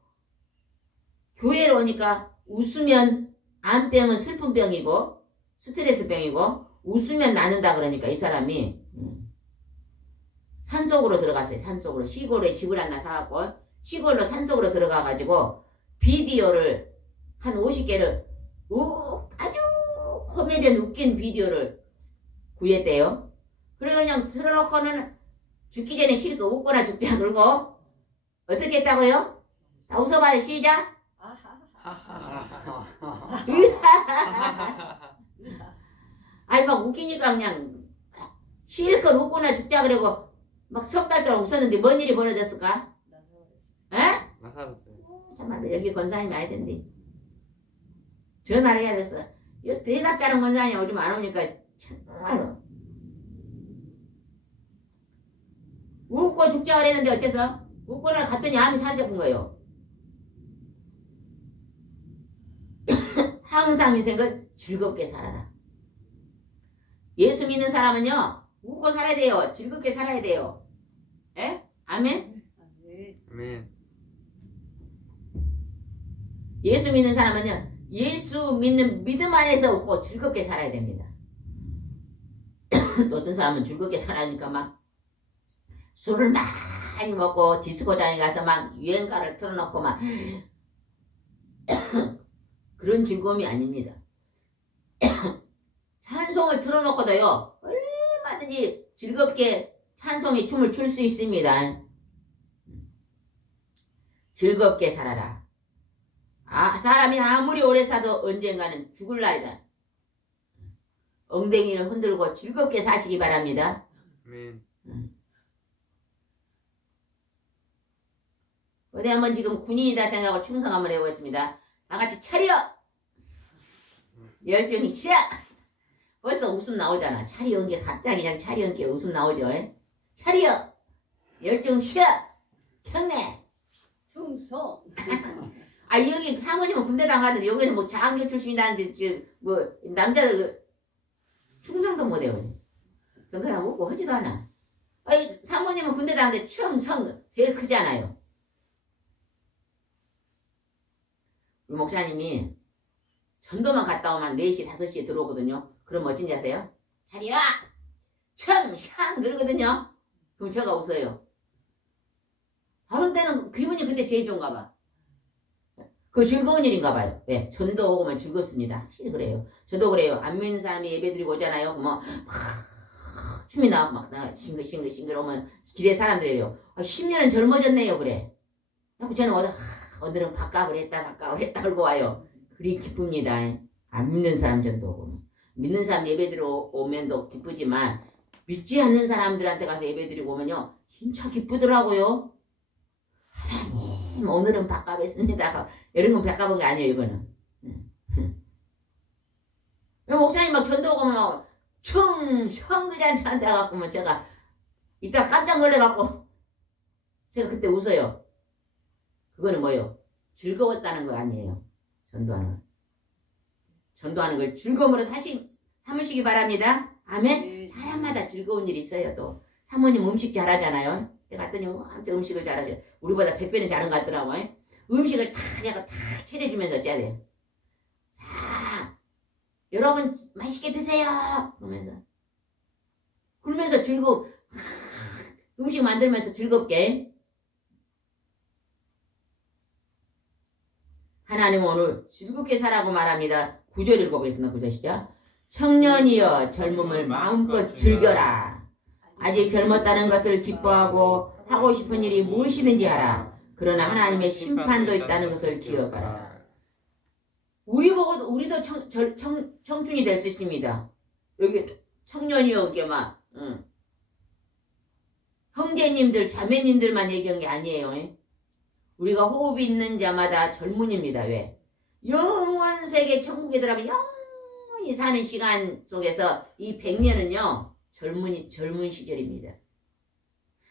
교회로 오니까 웃으면 암병은 슬픈 병이고 스트레스 병이고 웃으면 낫는다 그러니까 이 사람이 산속으로 들어갔어요. 산속으로. 시골에 집을 하나 사갖고 시골로 산속으로 들어가가지고 비디오를 한 50개를 아주 코미디언 웃긴 비디오를 구했대요. 그래 그냥 틀어놓고는 죽기 전에 실컷 웃거나 죽지 말고 어떻게 했다고요? 자 웃어봐요. 시작. 아니 막 웃기니까 그냥 실컷 웃거나 죽자 그러고 막 석 달 동안 웃었는데 뭔 일이 벌어졌을까? 에? 나사로어요. 참말로 여기 권사님이 와야 된대. 전화를 해야 됐어. 대답 잘하는 권사님이 요즘 안 오니까 참말로 웃고 죽자 그랬는데 어째서? 웃고나 갔더니 암이 사라져본 거예요. 항상 인생을 즐겁게 살아라. 예수 믿는 사람은요, 웃고 살아야 돼요. 즐겁게 살아야 돼요. 에? 아멘? 아멘. 예수 믿는 사람은요, 예수 믿는 믿음 안에서 웃고 즐겁게 살아야 됩니다. 또 어떤 사람은 즐겁게 살아니까 막 술을 많이 먹고 디스코장에 가서 막 유행가를 틀어놓고 막 그런 즐거움이 아닙니다. 찬송을 틀어놓고도요, 얼마든지 즐겁게 찬송의 춤을 출 수 있습니다. 즐겁게 살아라. 사람이 아무리 오래 사도 언젠가는 죽을 날이다. 엉덩이를 흔들고 즐겁게 사시기 바랍니다. 아멘. 어디 한번 지금 군인이다 생각하고 충성 한번 해보겠습니다. 다 같이 차려! 열정이 시작! 벌써 웃음 나오잖아. 차려 게 갑자기 그냥 차려 게 웃음 나오죠. 차려! 열정 시작! 경례! 충성. 여기 사모님은 군대 나가는데 여기는 뭐 장교 출신이라는데 뭐 남자들 충성도 못해요. 정사람 웃고 하지도 않아. 사모님은 군대 나가는데 충성 제일 크잖아요. 우리 목사님이 전도만 갔다 오면 4시, 5시에 들어오거든요. 그럼 어쩐지 아세요? 자리야! 청샹! 그러거든요. 그럼 제가 웃어요. 다른 때는 기분이 그때 제일 좋은가 봐. 그 즐거운 일인가 봐요. 왜? 전도 오면 즐겁습니다. 확실히 그래요. 저도 그래요. 안 믿는 사람이 예배 드리고 오잖아요. 막 춤이 나오고 막 싱글싱글 오면 길에 사람들이에요. 10년은 젊어졌네요. 그래. 저는 오늘은 밥값을 했다 하고 와요. 그리 기쁩니다. 안 믿는 사람 전도 오고. 믿는 사람 예배 드리러 오면도 기쁘지만 믿지 않는 사람들한테 가서 예배 드리고 오면요. 진짜 기쁘더라고요. 하나님 오늘은 밥값 했습니다. 이런 건 밥값은 게 아니에요. 이거는. 목사님 막 전도 오고 막 성그잔치한테 가갖고 제가 이따 깜짝 놀래갖고 제가 그때 웃어요. 그거는 뭐예요? 즐거웠다는 거 아니에요. 전도하는 걸 즐거움으로 삼으시기 바랍니다. 아멘. 사람마다 즐거운 일이 있어요. 또 사모님 음식 잘하잖아요. 갔더니 아무튼 음식을 잘하죠. 우리보다 100배는 잘한 것 같더라고. 음식을 내가 차려주면서 짜야 돼요. 자, 여러분 맛있게 드세요. 그러면서 음식 만들면서 즐겁게. 하나님은 오늘 즐겁게 살라고 말합니다. 9절 읽어보겠습니다. 9절 시작. 청년이여 젊음을 마음껏 즐겨라. 아직 젊었다는 것을 기뻐하고 하고 싶은 일이 무엇이든지 하라. 그러나 하나님의 심판도 있다는 것을 기억하라. 우리도 청춘이 될 수 있습니다. 여기 청년이요 이게 막 형제님들 자매님들만 얘기한 게 아니에요. 우리가 호흡이 있는 자마다 젊은입니다. 왜? 영원세계 천국에 들어가면 영원히 사는 시간 속에서 이 100년은요 젊은 시절입니다.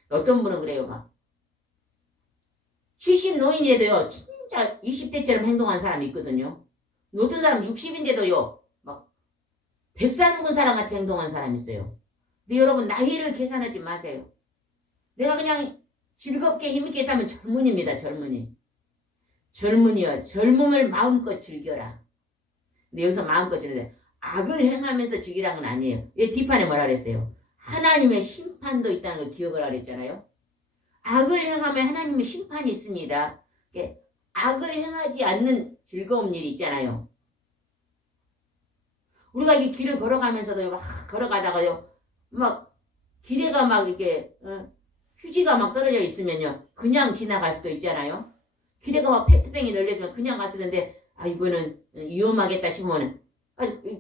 어떤 분은 그래요. 막 70 노인인데도요 진짜 20대처럼 행동한 사람이 있거든요. 어떤 사람 60인데도요 막 100살 먹은 사람 같이 행동한 사람이 있어요. 근데 여러분 나이를 계산하지 마세요. 내가 그냥 즐겁게 힘있게 살면 젊은입니다. 젊은이여 젊음을 마음껏 즐겨라. 근데 여기서 마음껏 즐기는데 악을 행하면서 즐기라는 건 아니에요. 왜 뒷판에 뭐라 그랬어요? 하나님의 심판도 있다는 걸 기억을 하라 그랬잖아요. 악을 행하면 하나님의 심판이 있습니다. 악을 행하지 않는 즐거운 일이 있잖아요. 우리가 이 길을 걸어가면서도 막 걸어가다가요 막 길에가 막 이렇게 휴지가 막 떨어져 있으면요 그냥 지나갈 수도 있잖아요. 길에가 막 페트병이 널려주면 그냥 갈 수 있는데 이거는 위험하겠다 싶으면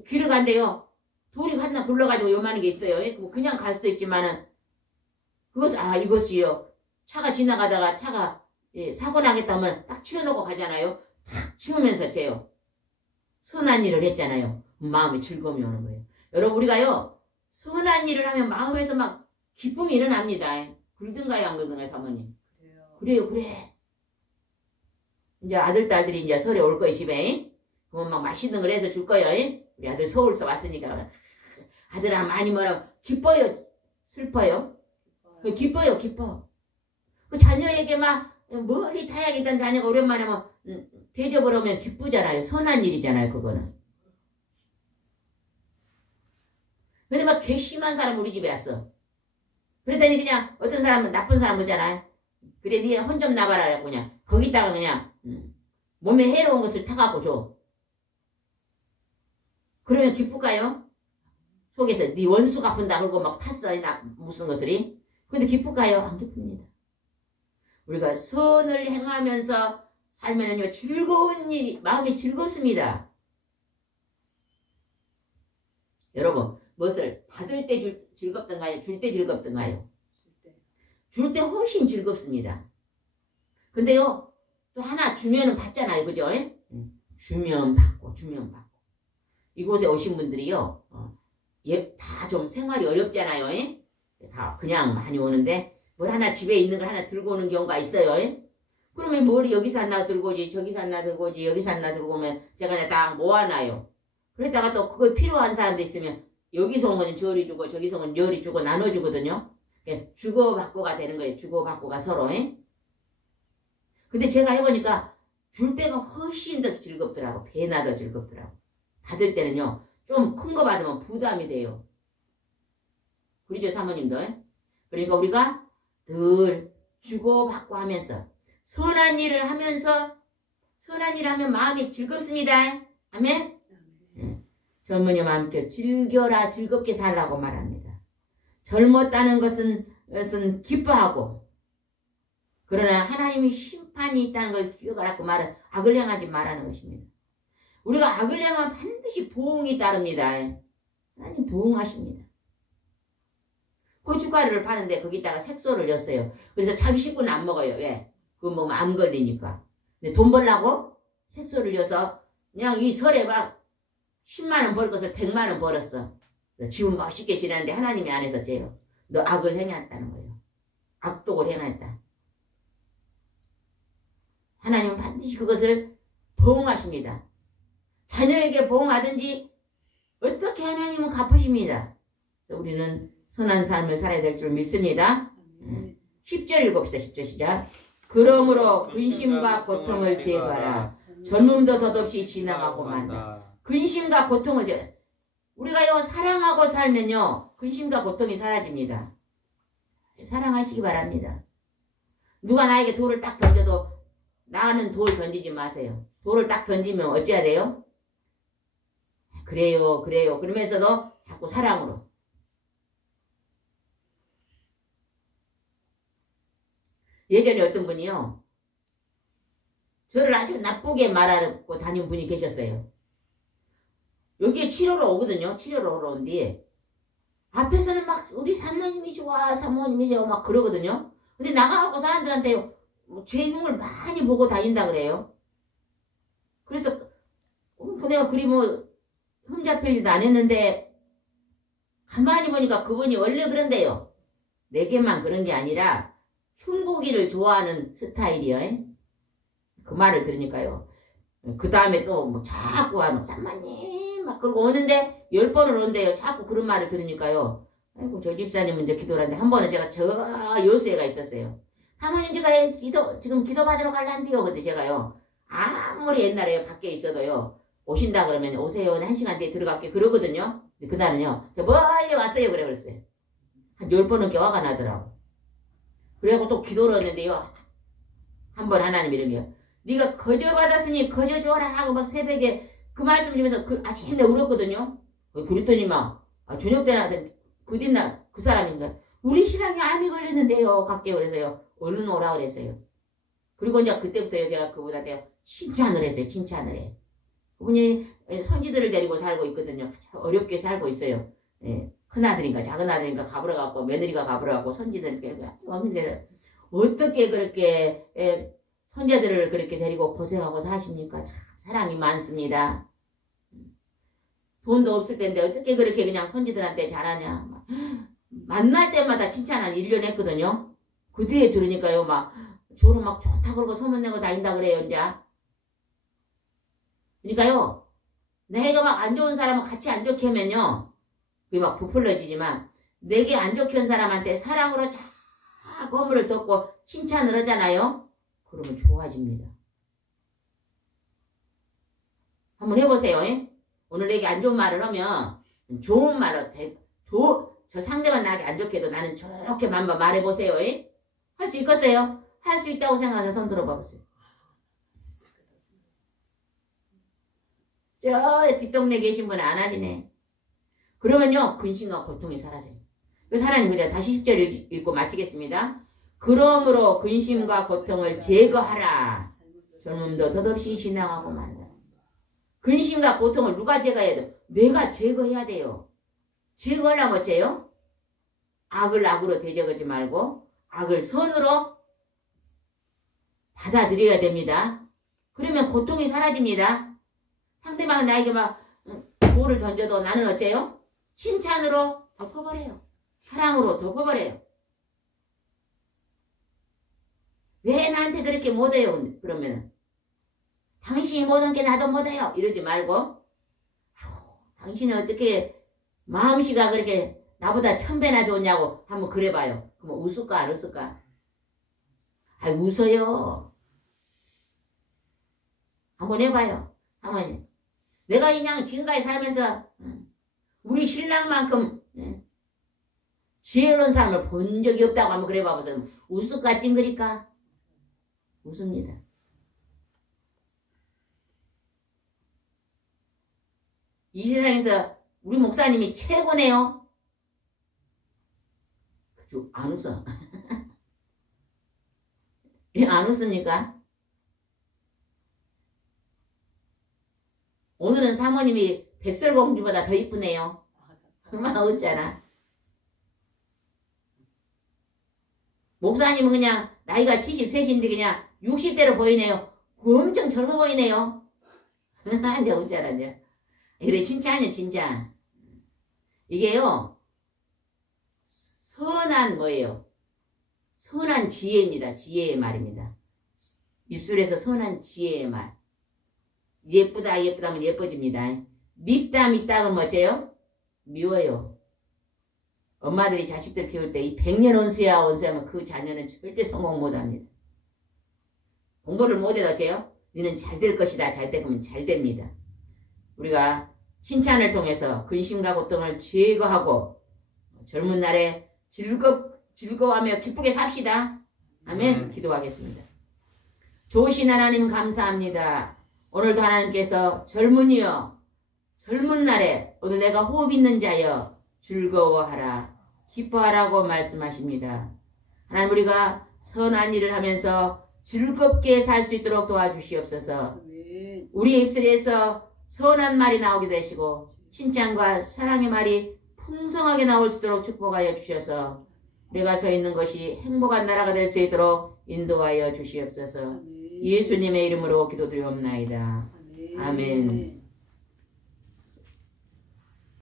길을 간대요. 돌이 하나 굴러가지고 요만한 게 있어요. 그냥 갈 수도 있지만은 이것이요 차가 지나가다가 차가 사고 나겠다 하면 딱 치워놓고 가잖아요. 딱 치우면서 쟤요 선한 일을 했잖아요. 마음에 즐거움이 오는 거예요. 여러분 우리가요 선한 일을 하면 마음에서 막 기쁨이 일어납니다. 그러든가요 안 그러든가요 사모님? 그래요, 그래. 이제 아들, 딸들이 이제 설에 올 거야, 집에. 그러면 막 맛있는 걸 해서 줄 거예요. 우리 아들 서울서 왔으니까. 아들아, 많이 뭐라, 기뻐요? 슬퍼요? 기뻐요, 기뻐. 그 자녀에게 막 멀리 타야겠다는 자녀가 오랜만에 뭐 대접을 하면 기쁘잖아요. 선한 일이잖아요, 그거는. 근데 막 괘씸한 사람 우리 집에 왔어. 그랬더니 그냥 어떤 사람은 나쁜 사람 보잖아요. 그래, 니 혼 좀 나봐라. 그냥 거기다가 그냥 몸에 해로운 것을 타갖고 줘. 그러면 기쁠까요? 속에서 네 원수 갚은다 그러고 막 탔어. 무슨 것을이. 근데 기쁠까요? 안 기쁩니다. 우리가 선을 행하면서 살면은요, 즐거운 일이, 마음이 즐겁습니다. 여러분, 무엇을 받을 때 즐겁던가요? 줄 때 즐겁던가요? 줄 때 훨씬 즐겁습니다. 근데요, 또 하나 주면은 받잖아요. 그죠? 주면 받고, 주면 받고. 이곳에 오신 분들이요, 다 좀 생활이 어렵잖아요. 다 그냥 많이 오는데, 뭘 하나 집에 있는 걸 하나 들고 오는 경우가 있어요. 그러면 뭘 여기서 하나 들고 오지, 저기서 하나 들고 오지, 여기서 하나 들고 오면 제가 그냥 딱 모아놔요. 그러다가 또 그거 필요한 사람도 있으면 여기서 온 거는 저리 주고 저기서 온 건 저리 주고 나눠주거든요. 주고받고가 되는 거예요. 주고받고가 서로. 근데 제가 해보니까 줄 때가 훨씬 더 즐겁더라고. 배나 더 즐겁더라고. 받을 때는요, 좀 큰 거 받으면 부담이 돼요. 그러죠, 사모님도. 그러니까 우리가 늘 주고받고 하면서 선한 일을 하면서 선한 일을 하면 마음이 즐겁습니다. 아멘? 젊은이 마음껏 즐겨라, 즐겁게 살라고 말합니다. 젊었다는 것은 기뻐하고, 그러나 하나님이 심판이 있다는 걸 기억하라고 말은 악을 행하지 말라는 것입니다. 우리가 악을 행하면 반드시 보응이 따릅니다. 하나님 보응하십니다. 고춧가루를 파는데 거기다가 색소를 넣었어요. 그래서 자기 식구는 안 먹어요. 왜? 그거 먹으면 암 걸리니까. 근데 돈 벌라고 색소를 넣어서 그냥 이 설에 막 10만 원 벌 것을 100만 원 벌었어. 지금 멋있게 지냈는데 하나님이 안 해서 째요. 너 악을 행했다는 거예요. 악독을 행했다. 하나님은 반드시 그것을 보응하십니다. 자녀에게 보응하든지 어떻게 하나님은 갚으십니다. 우리는 선한 삶을 살아야 될 줄 믿습니다. 10절 읽읍시다. 10절 시작. 그러므로 근심과 고통을 제거하라. 젊음도 덧없이 지나가고 만다. 근심과 고통을 우리가요, 사랑하고 살면요, 근심과 고통이 사라집니다. 사랑하시기 바랍니다. 누가 나에게 돌을 딱 던져도 나는 돌 던지지 마세요. 돌을 딱 던지면 어찌해야 돼요? 그래요, 그래요. 그러면서도 자꾸 사랑으로. 예전에 어떤 분이요, 저를 아주 나쁘게 말하고 다닌 분이 계셨어요. 여기에 치료로 오거든요. 치료로 오는데 앞에서는 막 우리 사모님이 좋아, 사모님이 좋아 막 그러거든요. 근데 나가고 사람들한테 제 눈을 많이 보고 다닌다 그래요. 그래서 내가 그리 뭐 흠잡힐 일도 안 했는데 가만히 보니까 그분이 원래 그런데요. 내게만 그런 게 아니라 흉보기를 좋아하는 스타일이요. 그 말을 들으니까요. 그 다음에 또 뭐 자꾸 와면 사모님 막 그러고 오는데 10번을 온대요. 자꾸 그런 말을 들으니까요. 아이고 저 집사님은 이제 기도를 하는데 한 번은 제가 저 여수에가 있었어요. 사모님 제가 지금 기도 받으러 갈란데요. 근데 제가요. 아무리 옛날에 밖에 있어도요. 오신다 그러면 오세요. 1시간 뒤에 들어갈게 그러거든요. 근데 그날은요. 저 멀리 왔어요. 그래 그랬어요. 한 10번은 껴화가 나더라고. 그래갖고 또 기도를 했는데요. 한 번 하나님 이런 게요. 네가 거저 받았으니 거저 줘라 하고 막 새벽에 그 말씀 주면서 아침에 울었거든요. 그랬더니 막 저녁 때나 그 뒷날 그 사람인가 우리 신랑이 암이 걸렸는데요. 갈게요. 그래서요. 얼른 오라 그랬어요. 그리고 이제 그때부터요. 제가 그분한테 칭찬을 했어요. 칭찬을 해. 그분이 손지들을 데리고 살고 있거든요. 어렵게 살고 있어요. 예. 큰아들인가 작은아들인가 가불어갖고 며느리가 가불어갖고 손지들 왔는데 어떻게 그렇게 손자들을 그렇게 데리고 고생하고 사십니까? 참 사랑이 많습니다. 돈도 없을 텐데 어떻게 그렇게 그냥 손지들한테 잘하냐. 막 만날 때마다 칭찬을 1년 했거든요. 그 뒤에 들으니까요. 막 저를 막 좋다 그러고 소문내고 다닌다 그래요, 이제. 그러니까요, 내가 막 안 좋은 사람은 같이 안 좋게 하면요, 그게 막 부풀러지지만, 내게 안 좋게 한 사람한테 사랑으로 자꾸 허물을 덮고 칭찬을 하잖아요? 그러면 좋아집니다. 한번 해보세요. 오늘 내게 안 좋은 말을 하면 좋은 말로 저 상대가 나에게 안 좋게 해도 나는 좋게만 말해보세요. 할 수 있겠어요? 할 수 있다고 생각해서 손 들어봐 보세요. 저 뒷동네 계신 분은 안 하시네. 그러면요, 근심과 고통이 사라져요. 그래서 하나님 그냥 다시 10절 읽고 마치겠습니다. 그러므로 근심과 고통을 제거하라. 젊음도 덧없이 신앙하고 만다. 근심과 고통을 누가 제거해야 돼요? 내가 제거해야 돼요. 제거하려면 어째요? 악을 악으로 대적하지 말고 악을 선으로 받아들여야 됩니다. 그러면 고통이 사라집니다. 상대방은 나에게 막 돌을 던져도 나는 어째요? 칭찬으로 덮어버려요. 사랑으로 덮어버려요. 왜 나한테 그렇게 못해요? 그러면은 당신이 못한 게 나도 못해요. 이러지 말고 당신은 어떻게 마음씨가 그렇게 나보다 1000배나 좋냐고 한번 그래봐요. 그럼 웃을까 안 웃을까? 아, 웃어요. 한번 해봐요. 한번. 내가 그냥 지금까지 살면서 우리 신랑만큼 지혜로운 사람을 본 적이 없다고 한번 그래봐보세요. 웃을까 찡그릴까? 웃습니다. 이 세상에서 우리 목사님이 최고네요. 그죠? 안 웃어. 안 웃습니까? 오늘은 사모님이 백설공주보다 더 이쁘네요. 그만 웃잖아. 목사님은 그냥 나이가 73인데 그냥 60대로 보이네요. 엄청 젊어 보이네요. 내가 웃잖아, 이제. 그래, 칭찬이야, 진짜. 이게요, 선한 뭐예요? 선한 지혜입니다. 지혜의 말입니다. 입술에서 선한 지혜의 말. 예쁘다, 예쁘다면 예뻐집니다. 밉다, 밉다 그러면 어째요? 미워요. 엄마들이 자식들 키울 때 이 100년 원수하면 그 자녀는 절대 성공 못합니다. 공부를 못해도 어째요? 너는 잘 될 것이다. 잘 되면 잘 됩니다. 우리가 칭찬을 통해서 근심과 고통을 제거하고 젊은 날에 즐거워하며 기쁘게 삽시다. 아멘. 기도하겠습니다. 좋으신 하나님 감사합니다. 오늘도 하나님께서 젊은이여 젊은 날에 오늘 내가 호흡 있는 자여 즐거워하라 기뻐하라고 말씀하십니다. 하나님 우리가 선한 일을 하면서 즐겁게 살 수 있도록 도와주시옵소서. 우리의 입술에서 선한 말이 나오게 되시고 칭찬과 사랑의 말이 풍성하게 나올 수 있도록 축복하여 주셔서 내가 서 있는 것이 행복한 나라가 될 수 있도록 인도하여 주시옵소서. 예수님의 이름으로 기도드리옵나이다. 아멘.